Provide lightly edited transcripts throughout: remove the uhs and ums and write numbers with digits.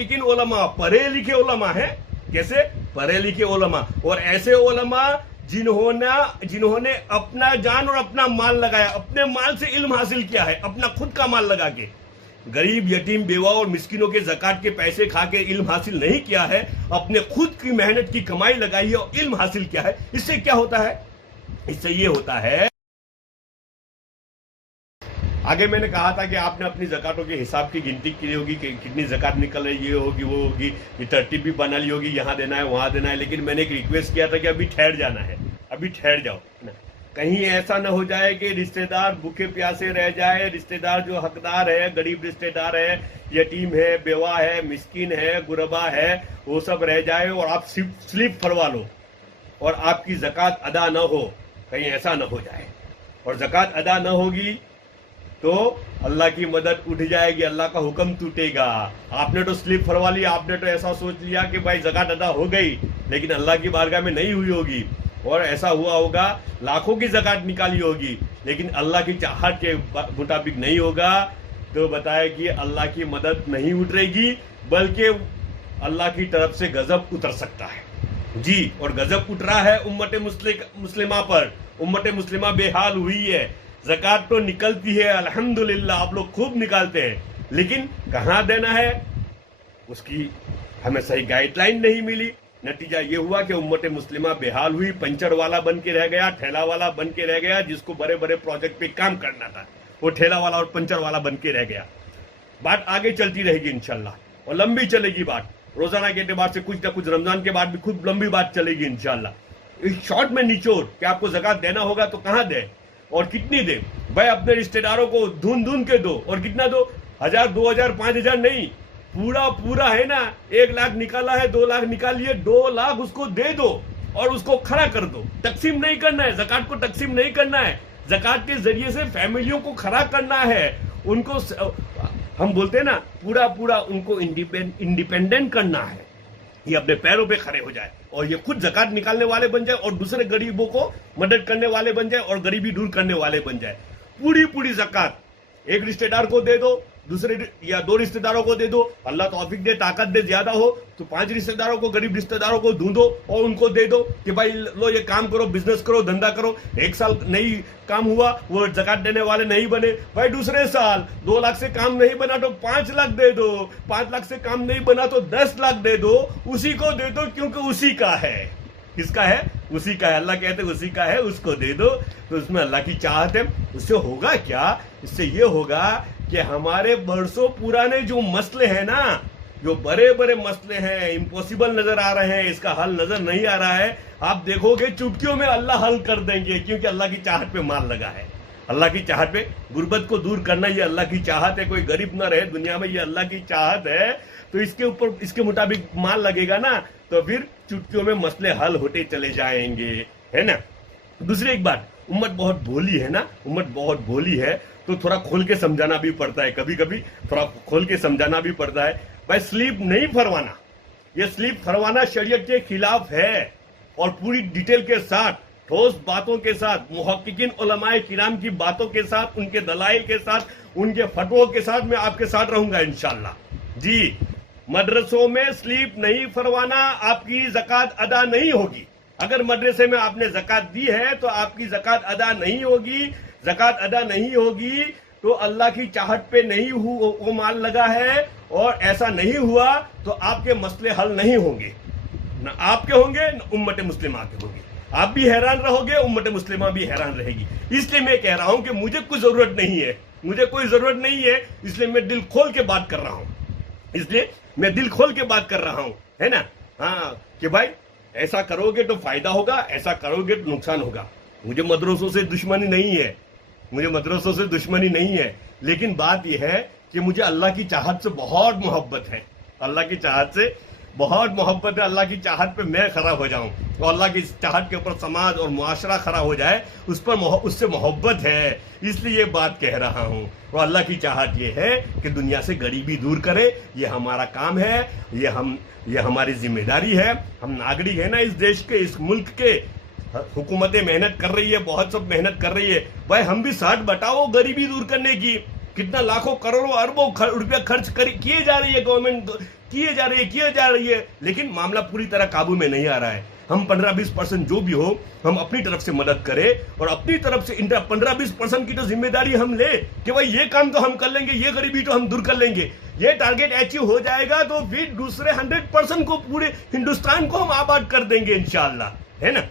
मुहक्किकीन उलमा, पढ़े लिखे उलमा है। कैसे? पढ़े लिखे उलमा, और ऐसे उलमा जिन्होंने अपना जान और अपना माल लगाया, अपने माल से इल्म हासिल किया है, अपना खुद का माल लगा के। गरीब, यतीम, बेवा और मिस्किनों के ज़कात के पैसे खा के इल्म हासिल नहीं किया है, अपने खुद की मेहनत की कमाई लगाई है और इल्म हासिल किया है। इससे क्या होता है? इससे ये होता है, आगे मैंने कहा था कि आपने अपनी ज़कातों के हिसाब की गिनती की होगी कि कितनी ज़कात निकल रही, ये होगी, वो होगी, ये तरतीब भी बना ली होगी, यहाँ देना है, वहाँ देना है। लेकिन मैंने एक रिक्वेस्ट किया था कि अभी ठहर जाना है, अभी ठहर जाओ ना। कहीं ऐसा न हो जाए कि रिश्तेदार भूखे प्यासे रह जाए। रिश्तेदार जो हकदार है, गरीब रिश्तेदार है, यतीम है, बेवा है, मिस्किन है, गुरबा है, वो सब रह जाए और आप स्लिप फरवा लो और आपकी ज़कात अदा न हो, कहीं ऐसा न हो जाए। और ज़कात अदा न होगी तो अल्लाह की मदद उठ जाएगी, अल्लाह का हुक्म टूटेगा। आपने तो स्लिप फरवा लिया, आपने तो ऐसा सोच लिया कि भाई ज़कात अदा हो गई, लेकिन अल्लाह की बारगाह में नहीं हुई होगी। और ऐसा हुआ होगा, लाखों की ज़कात निकाली होगी, लेकिन अल्लाह की चाहत के मुताबिक नहीं होगा, तो बताए कि अल्लाह की मदद नहीं उतरेगी, बल्कि अल्लाह की तरफ से गजब उतर सकता है। जी, और गजब उतरा है उम्मत मुस्लिमा पर। उम्मत मुस्लिमा बेहाल हुई है। ज़कात तो निकलती है अल्हम्दुलिल्लाह, आप लोग खूब निकालते हैं, लेकिन कहाँ देना है उसकी हमें सही गाइडलाइन नहीं मिली। नतीजा ये हुआ कि उम्मत मुस्लिमा बेहाल हुई, पंचर वाला बन के रह गया, ठेला वाला बन के रह गया। जिसको बड़े बड़े प्रोजेक्ट पे काम करना था, वो ठेला वाला और पंचर वाला बन के रह गया। बात आगे चलती रहेगी इंशाल्लाह, और लंबी चलेगी बात। रोजाना के एतबार से कुछ ना कुछ, रमजान के बाद भी खूब लंबी बात चलेगी इंशाल्लाह। इस शॉर्ट में निचोड़ कि आपको ज़कात देना होगा तो कहाँ दे और कितनी दे। भाई अपने रिश्तेदारों को ढूंढ के दो, और कितना दो? 1000, 2000, 5000 नहीं, पूरा है ना। 1 लाख निकाला है, 2 लाख निकालिए, 2 लाख उसको दे दो और उसको खड़ा कर दो। तकसीम नहीं करना है, ज़कात को तकसीम नहीं करना है। ज़कात के जरिए से फैमिलियों को खड़ा करना है, उनको हम बोलते हैं ना, पूरा उनको इंडिपेंडेंट करना है। ये अपने पैरों पे खड़े हो जाए और ये खुद ज़कात निकालने वाले बन जाए और दूसरे गरीबों को मदद करने वाले बन जाए और गरीबी दूर करने वाले बन जाए। पूरी ज़कात एक रिश्तेदार को दे दो, दूसरे या 2 रिश्तेदारों को दे दो। अल्लाह तौफीक दे, ताकत दे, ज्यादा हो तो 5 रिश्तेदारों को, गरीब रिश्तेदारों को ढूंढो और उनको दे दो कि भाई लो ये काम करो, बिजनेस करो, धंधा करो। 1 साल नहीं काम हुआ, वो ज़कात देने वाले नहीं बने, भाई दूसरे साल 2 लाख से काम नहीं बना तो 5 लाख दे दो, 5 लाख से काम नहीं बना तो 10 लाख दे दो। उसी को दे दो, क्योंकि उसी का है। किसका है? उसी का है। अल्लाह कहते उसी का है, उसको दे दो। तो उसमें अल्लाह की चाहत है। उससे होगा क्या? इससे ये होगा कि हमारे बरसों पुराने जो मसले हैं ना, जो बड़े बड़े मसले हैं, इम्पॉसिबल नजर आ रहे हैं, इसका हल नजर नहीं आ रहा है, आप देखोगे चुटकियों में अल्लाह हल कर देंगे, क्योंकि अल्लाह की चाहत पे माल लगा है। अल्लाह की चाहत पे गुर्बत को दूर करना, ये अल्लाह की चाहत है। कोई गरीब ना रहे दुनिया में, ये अल्लाह की चाहत है। तो इसके ऊपर, इसके मुताबिक माल लगेगा ना, तो फिर चुटकियों में मसले हल होते चले जाएंगे, है ना। दूसरी एक बात, उम्मत बहुत भोली है ना, उम्मत बहुत भोली है, तो थोड़ा खोल के समझाना भी पड़ता है। कभी कभी थोड़ा खोल के समझाना भी पड़ता है। भाई स्लीप नहीं फरवाना, ये स्लीप फरवाना शरीयत के खिलाफ है। और पूरी डिटेल के साथ, ठोस बातों के साथ, मुहक्किकीन उलमाए किराम की बातों के साथ, उनके दलाइल के साथ, उनके फतवों के साथ मैं आपके साथ रहूंगा इंशाल्लाह। जी, मदरसों में स्लीप नहीं फरवाना, आपकी ज़कात अदा नहीं होगी। अगर मदरसे में आपने ज़कात दी है तो आपकी ज़कात अदा नहीं होगी। ज़कात अदा नहीं होगी तो अल्लाह की चाहत पे नहीं वो माल लगा है, और ऐसा नहीं हुआ तो आपके मसले हल नहीं होंगे, ना आपके होंगे ना उम्मत मुस्लिमा के होंगे। आप भी हैरान रहोगे, उम्मत मुस्लिमा भी हैरान रहेगी। इसलिए मैं कह रहा हूं कि मुझे कोई जरूरत नहीं है, मुझे कोई जरूरत नहीं है, इसलिए मैं दिल खोल के बात कर रहा हूं, इसलिए मैं दिल खोल के बात कर रहा हूं, है ना। हाँ, कि भाई ऐसा करोगे तो फायदा होगा, ऐसा करोगे तो नुकसान होगा। मुझे मदरसों से दुश्मनी नहीं है, मुझे मदरसों से दुश्मनी नहीं है, लेकिन बात यह है कि मुझे अल्लाह की चाहत से बहुत मोहब्बत है। अल्लाह की चाहत से बहुत मोहब्बत है। अल्लाह की चाहत पे मैं खड़ा हो जाऊं और अल्लाह की चाहत के ऊपर समाज और मुआशरा खड़ा हो जाए, उससे मोहब्बत है, इसलिए ये बात कह रहा हूं। और अल्लाह की चाहत ये है कि दुनिया से गरीबी दूर करे। ये हमारा काम है, ये हमारी जिम्मेदारी है। हम नागरिक है ना इस देश के, इस मुल्क के। हुकूमतें मेहनत कर रही है, बहुत सब मेहनत कर रही है। भाई हम भी साथ बताओ गरीबी दूर करने की। कितना लाखों करोड़ों अरबों रुपया खर्च किए जा रही है गवर्नमेंट किए जा रही है, लेकिन मामला पूरी तरह काबू में नहीं आ रहा है। हम 15-20% जो भी हो हम अपनी तरफ से मदद करें और अपनी तरफ से 15-20% की तो जिम्मेदारी हम ले कि भाई ये काम तो हम कर लेंगे, ये गरीबी तो हम दूर कर लेंगे। ये टारगेट अचीव हो जाएगा तो फिर दूसरे 100% को पूरे हिंदुस्तान को हम आबाद कर देंगे इंशाल्लाह, है ना।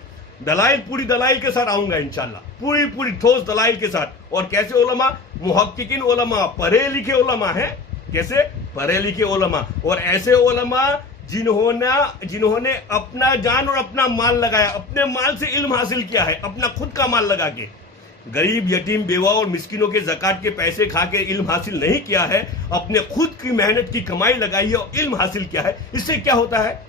दलाइल, पूरी दलाइल के साथ आऊंगा इंशाल्लाह, पूरी ठोस दलाइल के साथ। और कैसे उलमा, मुहक्किकीन उलमा, पढ़े लिखे उलमा है, कैसे पढ़े लिखे उलमा, और ऐसे उलमा जिन्होंने अपना जान और अपना माल लगाया, अपने माल से इल्म हासिल किया है, अपना खुद का माल लगा के। गरीब, यतीम, बेवा और मिस्किनों के ज़कात के पैसे खा के इल्म हासिल नहीं किया है, अपने खुद की मेहनत की कमाई लगाई है और इल्म हासिल किया है। इससे क्या होता है?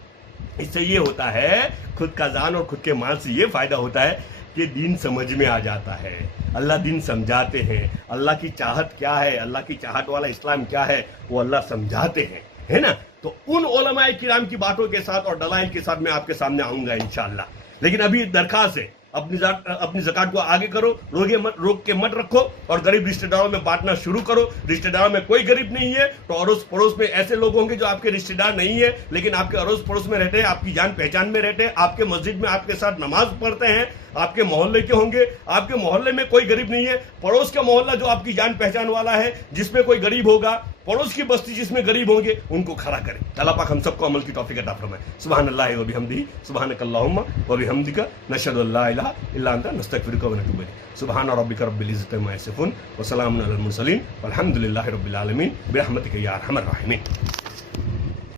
इससे ये होता है, खुद का जान और खुद के माल से ये फायदा होता है कि दीन समझ में आ जाता है, अल्लाह दीन समझाते हैं, अल्लाह की चाहत क्या है, अल्लाह की चाहत वाला इस्लाम क्या है, वो अल्लाह समझाते हैं, है ना। तो उन उलमाए किराम की बातों के साथ और दलाइल के साथ मैं आपके सामने आऊंगा इंशाल्लाह। लेकिन अभी दरखास्त है, अपनी ज़कात को आगे करो, रोक के मत रखो और गरीब रिश्तेदारों में बांटना शुरू करो। रिश्तेदारों में कोई गरीब नहीं है तो अड़ोस पड़ोस में ऐसे लोग होंगे जो आपके रिश्तेदार नहीं है, लेकिन आपके अड़ोस पड़ोस में रहते हैं, आपकी जान पहचान में रहते हैं, आपके मस्जिद में आपके साथ नमाज पढ़ते हैं, आपके मोहल्ले के होंगे। आपके मोहल्ले में कोई गरीब नहीं है, पड़ोस का मोहल्ला जो आपकी जान पहचान वाला है, जिसमें कोई गरीब होगा, पड़ोस की बस्ती जिसमें गरीब होंगे, उनको खड़ा करें। अल्लाह पाक हम सबको अमल की तौफीक अता फरमाए। सुभानअल्लाह व बिहम्दिही, सुभानकल्लाहुम्मा व बिहम्दिका, नशहदु अल्ला इलाहा इल्ला अंता, नस्तगफिरुका व नतूबु इलैक। सुभान रब्बिका रब्बिल इज्जति अम्मा यसिफून व सलामुन अलल मुरसलीन वल्हम्दुलिल्लाहि रब्बिल आलमीन बिरहमतिका या अरहमर राहिमीन।